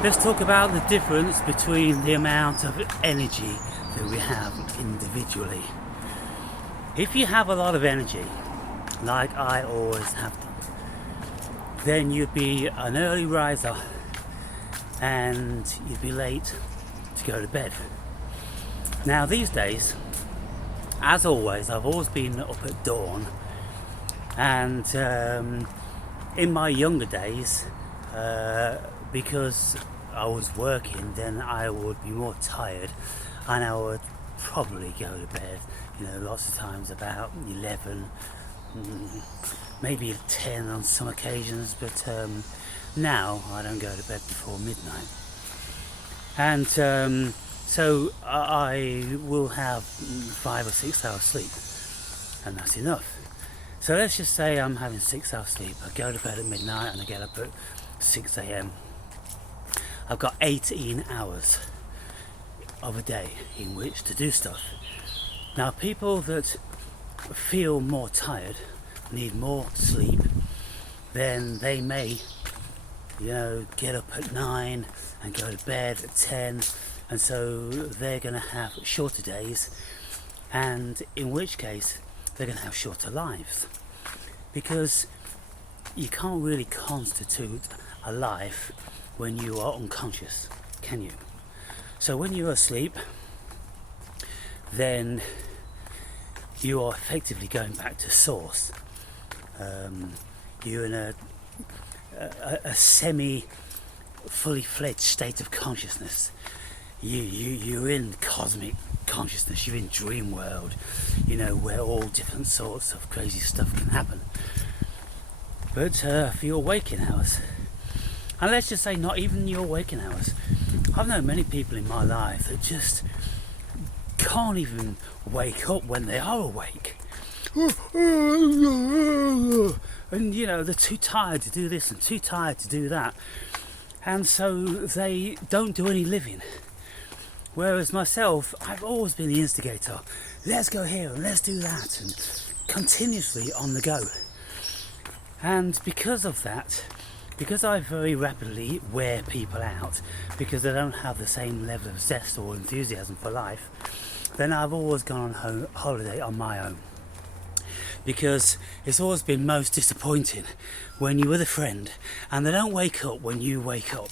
Let's talk about the difference between the amount of energy that we have individually. If you have a lot of energy, like I always have done, then you'd be an early riser and you'd be late to go to bed. Now these days, as always, I've always been up at dawn, and in my younger days, because I was working, then I would be more tired and I would probably go to bed, lots of times about 11, maybe 10 on some occasions, but now I don't go to bed before midnight. And so I will have 5 or 6 hours sleep, and that's enough. So let's just say I'm having 6 hours sleep. I go to bed at midnight and I get up at 6 a.m. I've got 18 hours of a day in which to do stuff. Now, people that feel more tired, need more sleep, then they may, get up at 9 and go to bed at 10, and so they're going to have shorter days, and in which case they're going to have shorter lives, because you can't really constitute a life when you are unconscious, can you? So when you're asleep, then you are effectively going back to source. You're in a semi fully fledged state of consciousness. You're in cosmic consciousness, you're in dream world, where all different sorts of crazy stuff can happen. But for your waking hours, and let's just say not even your waking hours, I've known many people in my life that just can't even wake up when they are awake. And they're too tired to do this and too tired to do that, and so they don't do any living. Whereas myself, I've always been the instigator. Let's go here and let's do that, and continuously on the go. And because of that, because I very rapidly wear people out, because they don't have the same level of zest or enthusiasm for life, then I've always gone on holiday on my own. Because it's always been most disappointing when you're with a friend and they don't wake up when you wake up.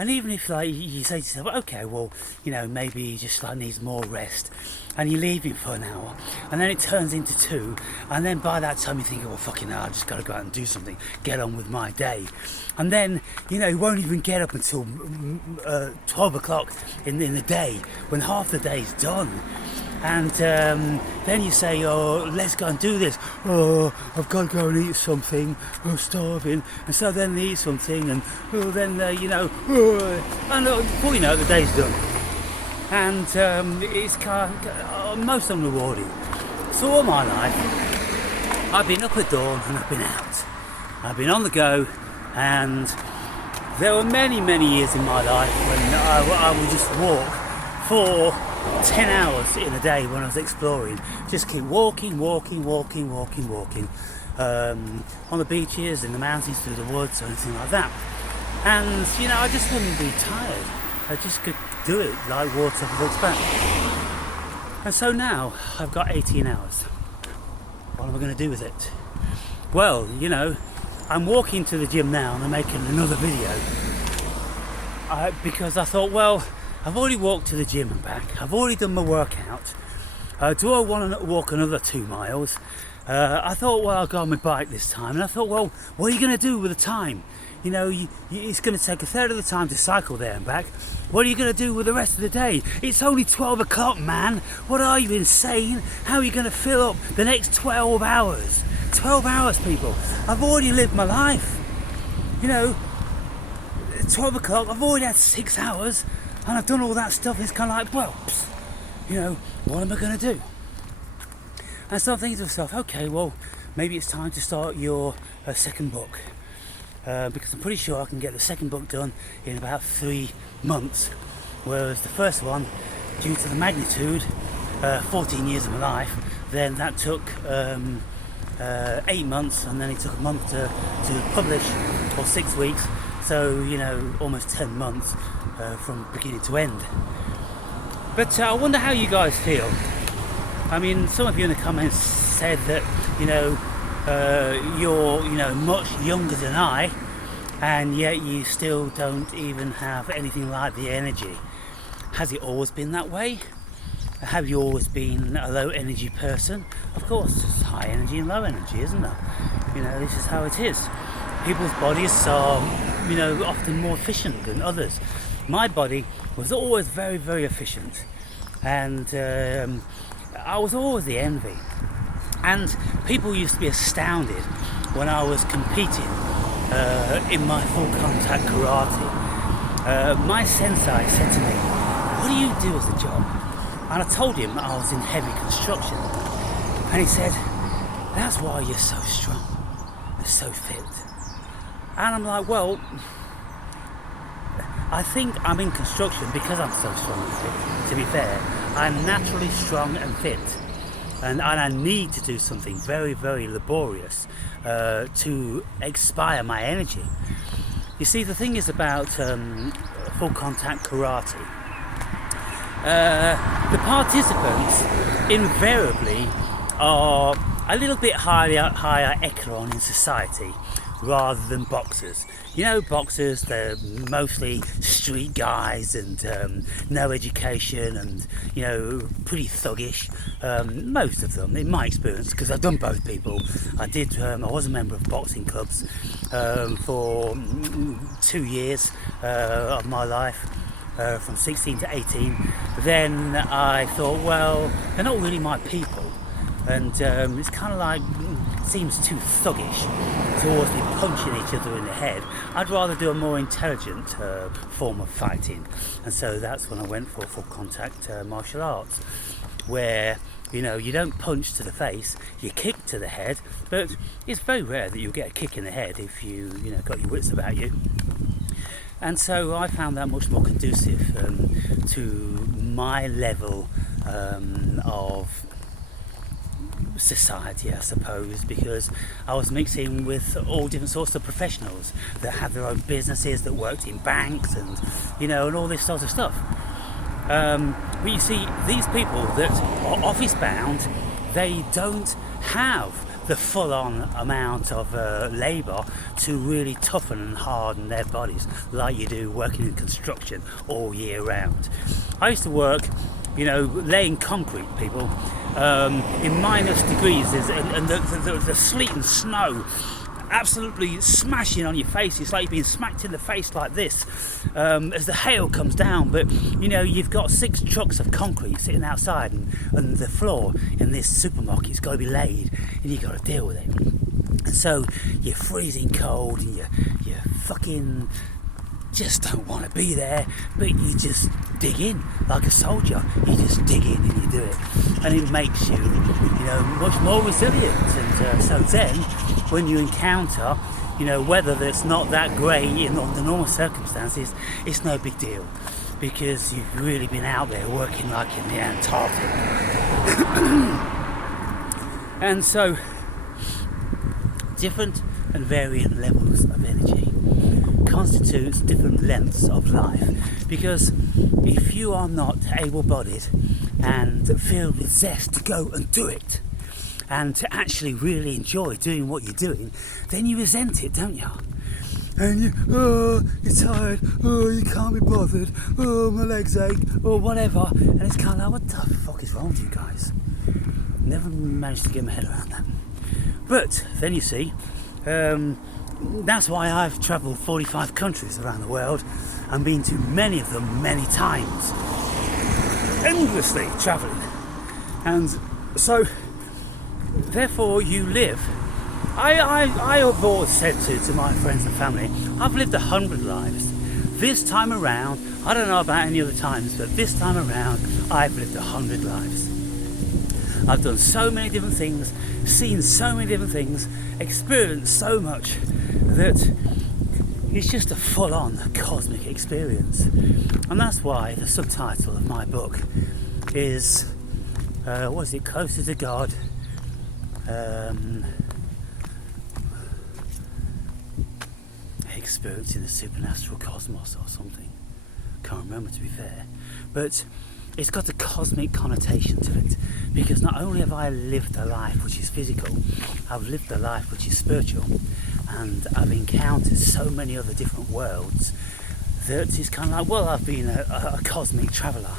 And even if you say to yourself, okay, well, maybe he just needs more rest, and you leave him for an hour, and then it turns into 2, and then by that time you think, oh, fucking hell, I just got to go out and do something, get on with my day. And then, he won't even get up until 12 o'clock in the day, when half the day's done. And then you say, oh, let's go and do this. Oh, I've got to go and eat something. I'm starving. And so then they eat something, and then, and before you know it, the day's done. And it's kind of most unrewarding. So all my life, I've been up at dawn and I've been out. I've been on the go, and there were many, many years in my life when I would just walk for 10 hours in a day when I was exploring. Just keep walking on the beaches, in the mountains, through the woods, or anything like that. And I just wouldn't be tired. I just could do it like water off a duck's back. And so now I've got 18 hours. What am I going to do with it? Well, I'm walking to the gym now and I'm making another video, because I thought, well, I've already walked to the gym and back. I've already done my workout. Do I want to walk another 2 miles? I thought, well, I'll go on my bike this time. And I thought, well, what are you going to do with the time? It's going to take a third of the time to cycle there and back. What are you going to do with the rest of the day? It's only 12 o'clock, man. What are you, insane? How are you going to fill up the next 12 hours? 12 hours, people. I've already lived my life. 12 o'clock, I've already had 6 hours. And I've done all that stuff. It's kind of like, well, what am I going to do? And so I'm thinking to myself, okay, well, maybe it's time to start your second book. Because I'm pretty sure I can get the second book done in about 3 months. Whereas the first one, due to the magnitude, 14 years of my life, then that took 8 months, and then it took a month to publish, or 6 weeks. So, almost 10 months from beginning to end. But I wonder how you guys feel. I mean, some of you in the comments said that, you're, much younger than I, and yet you still don't even have anything like the energy. Has it always been that way? Have you always been a low energy person? Of course, it's high energy and low energy, isn't it? This is how it is. People's bodies are, often more efficient than others. My body was always very, very efficient, and I was always the envy. And people used to be astounded when I was competing in my full contact karate. My sensei said to me, "What do you do as a job?" And I told him I was in heavy construction. And he said, "That's why you're so strong and so fit." And I'm like, well, I think I'm in construction because I'm so strong and fit. To be fair, I'm naturally strong and fit. And I need to do something very, very laborious to expire my energy. You see, the thing is about full contact karate. The participants invariably are a little bit higher echelon in society rather than boxers. Boxers, they're mostly street guys and no education and, pretty thuggish. Most of them, in my experience, because I've done both people. I was a member of boxing clubs for 2 years of my life. From 16 to 18, then I thought, well, they're not really my people, and it's kind of like, seems too thuggish to always be punching each other in the head. I'd rather do a more intelligent form of fighting, and so that's when I went for full contact martial arts, where you don't punch to the face, you kick to the head, but it's very rare that you'll get a kick in the head if you got your wits about you. And so I found that much more conducive to my level of society, I suppose, because I was mixing with all different sorts of professionals that had their own businesses, that worked in banks and all this sort of stuff. But you see, these people that are office bound, they don't have the full-on amount of labour to really toughen and harden their bodies like you do working in construction all year round. I used to work, laying concrete, people, in minus degrees, and the sleet and snow absolutely smashing on your face. It's like you've been smacked in the face like this as the hail comes down, but you've got 6 trucks of concrete sitting outside, and the floor in this supermarket's got to be laid, and you've got to deal with it. And so you're freezing cold, and you fucking just don't want to be there, but you just dig in like a soldier. You just dig in and you do it, and it makes you much more resilient. And so then when you encounter weather that's not that great in the normal circumstances, it's no big deal, because you've really been out there working like in the Antarctic. And so different and varying levels of energy constitutes different lengths of life, because if you are not able-bodied and filled with zest to go and do it and to actually really enjoy doing what you're doing, then you resent it, don't you? And you're tired, you can't be bothered, my legs ache, or whatever, and it's kind of like, what the fuck is wrong with you guys? Never managed to get my head around that. But then you see, that's why I've travelled 45 countries around the world and been to many of them many times, endlessly travelling. And so therefore you live, I have always said to my friends and family, I've lived 100 lives. This time around, I don't know about any other times, but this time around I've lived 100 lives. I've done so many different things, seen so many different things, experienced so much, that it's just a full-on cosmic experience. And that's why the subtitle of my book is Closer to God, experiencing the supernatural cosmos or something. Can't remember, to be fair. But it's got a cosmic connotation to it, because not only have I lived a life which is physical, I've lived a life which is spiritual, and I've encountered so many other different worlds that it's kind of like, well, I've been a cosmic traveller.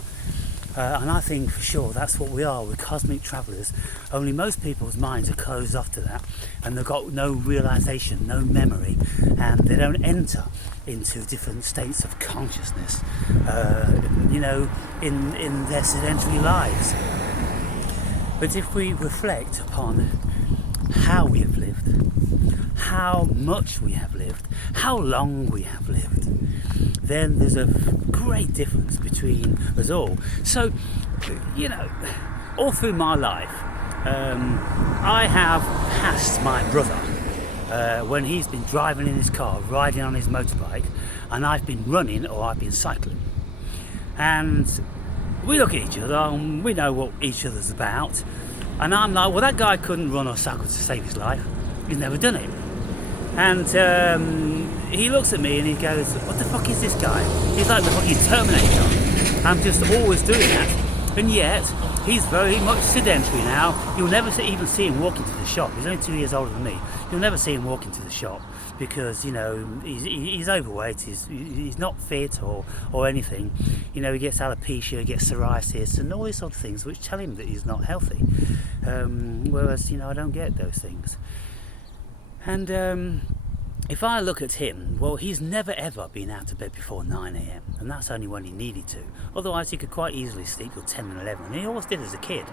And I think for sure that's what we are. We're cosmic travellers. Only most people's minds are closed off to that, and they've got no realisation, no memory, and they don't enter into different states of consciousness, in their sedentary lives. But if we reflect upon how we have lived, how much we have lived, how long we have lived, then there's a great difference between us all. So, all through my life, I have passed my brother when he's been driving in his car, riding on his motorbike, and I've been running or I've been cycling. And we look at each other and we know what each other's about. And I'm like, well, that guy couldn't run or cycle to save his life. He's never done it. And he looks at me and he goes, what the fuck is this guy? He's like the fucking Terminator. I'm just always doing that. And yet, he's very much sedentary now. You'll never even see him walk into the shop. He's only 2 years older than me. You'll never see him walk into the shop because, he's overweight, he's not fit or anything. He gets alopecia, he gets psoriasis and all these sort of things which tell him that he's not healthy. Whereas, I don't get those things. And if I look at him, well, he's never ever been out of bed before 9 a.m. and that's only when he needed to. Otherwise, he could quite easily sleep till 10 and 11, and he always did as a kid.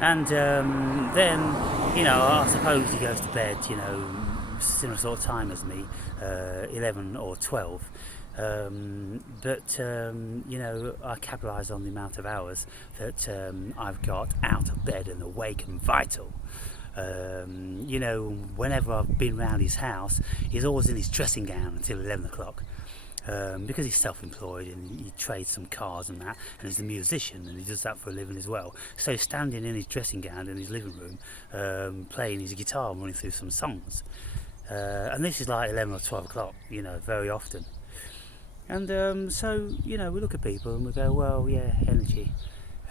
And then, I suppose he goes to bed, similar sort of time as me, 11 or 12. But I capitalise on the amount of hours that I've got out of bed and awake and vital. Whenever I've been around his house, he's always in his dressing gown until 11 o'clock. Because he's self-employed and he trades some cars and that, and he's a musician and he does that for a living as well. So he's standing in his dressing gown in his living room, playing his guitar and running through some songs. And this is like 11 or 12 o'clock, very often. And so, we look at people and we go, well, yeah, energy.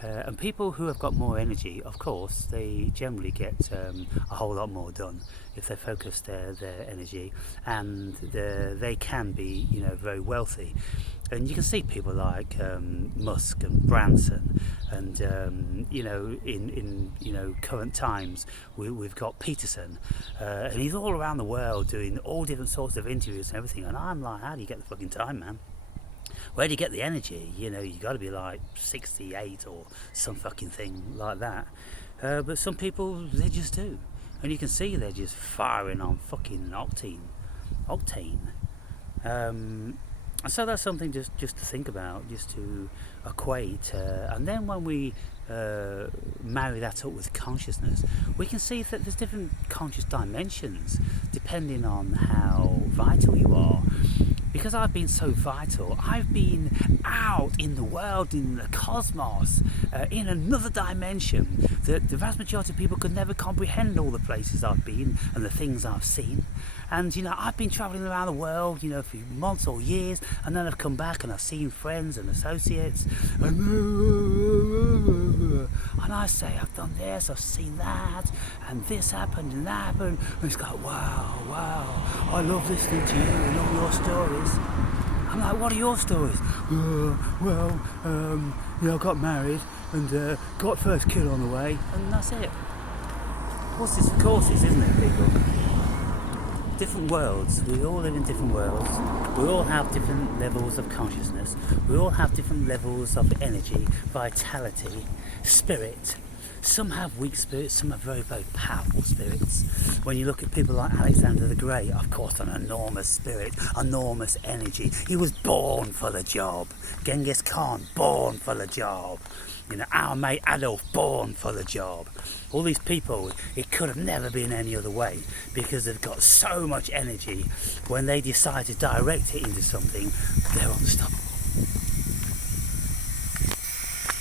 And people who have got more energy, of course, they generally get a whole lot more done if they focus their energy, and they can be, very wealthy. And you can see people like Musk and Branson, and in current times we've got Peterson, and he's all around the world doing all different sorts of interviews and everything. And I'm like, how do you get the fucking time, man? Where do you get the energy? You got to be like 68 or some fucking thing like that. But some people, they just do. And you can see they're just firing on fucking octane. And so that's something just to think about, just to equate. And then when we marry that up with consciousness, we can see that there's different conscious dimensions depending on how vital you are. Because I've been so vital, I've been out in the world, in the cosmos, in another dimension that the vast majority of people could never comprehend all the places I've been and the things I've seen. And I've been travelling around the world, for months or years, and then I've come back and I've seen friends and associates, and I say, I've done this, I've seen that, and this happened and that happened, and it's like, wow, I love listening to you and all your stories. I'm like, what are your stories? I got married and got first kid on the way, and that's it. Horses for courses, isn't it, people? Different worlds. We all live in different worlds. We all have different levels of consciousness. We all have different levels of energy, vitality, spirit. Some have weak spirits, some have very, very powerful spirits. When you look at people like Alexander the Great, of course, an enormous spirit, enormous energy. He was born for the job. Genghis Khan, born for the job. Our mate Adolf, born for the job. All these people, it could have never been any other way, because they've got so much energy. When they decide to direct it into something, they're unstoppable.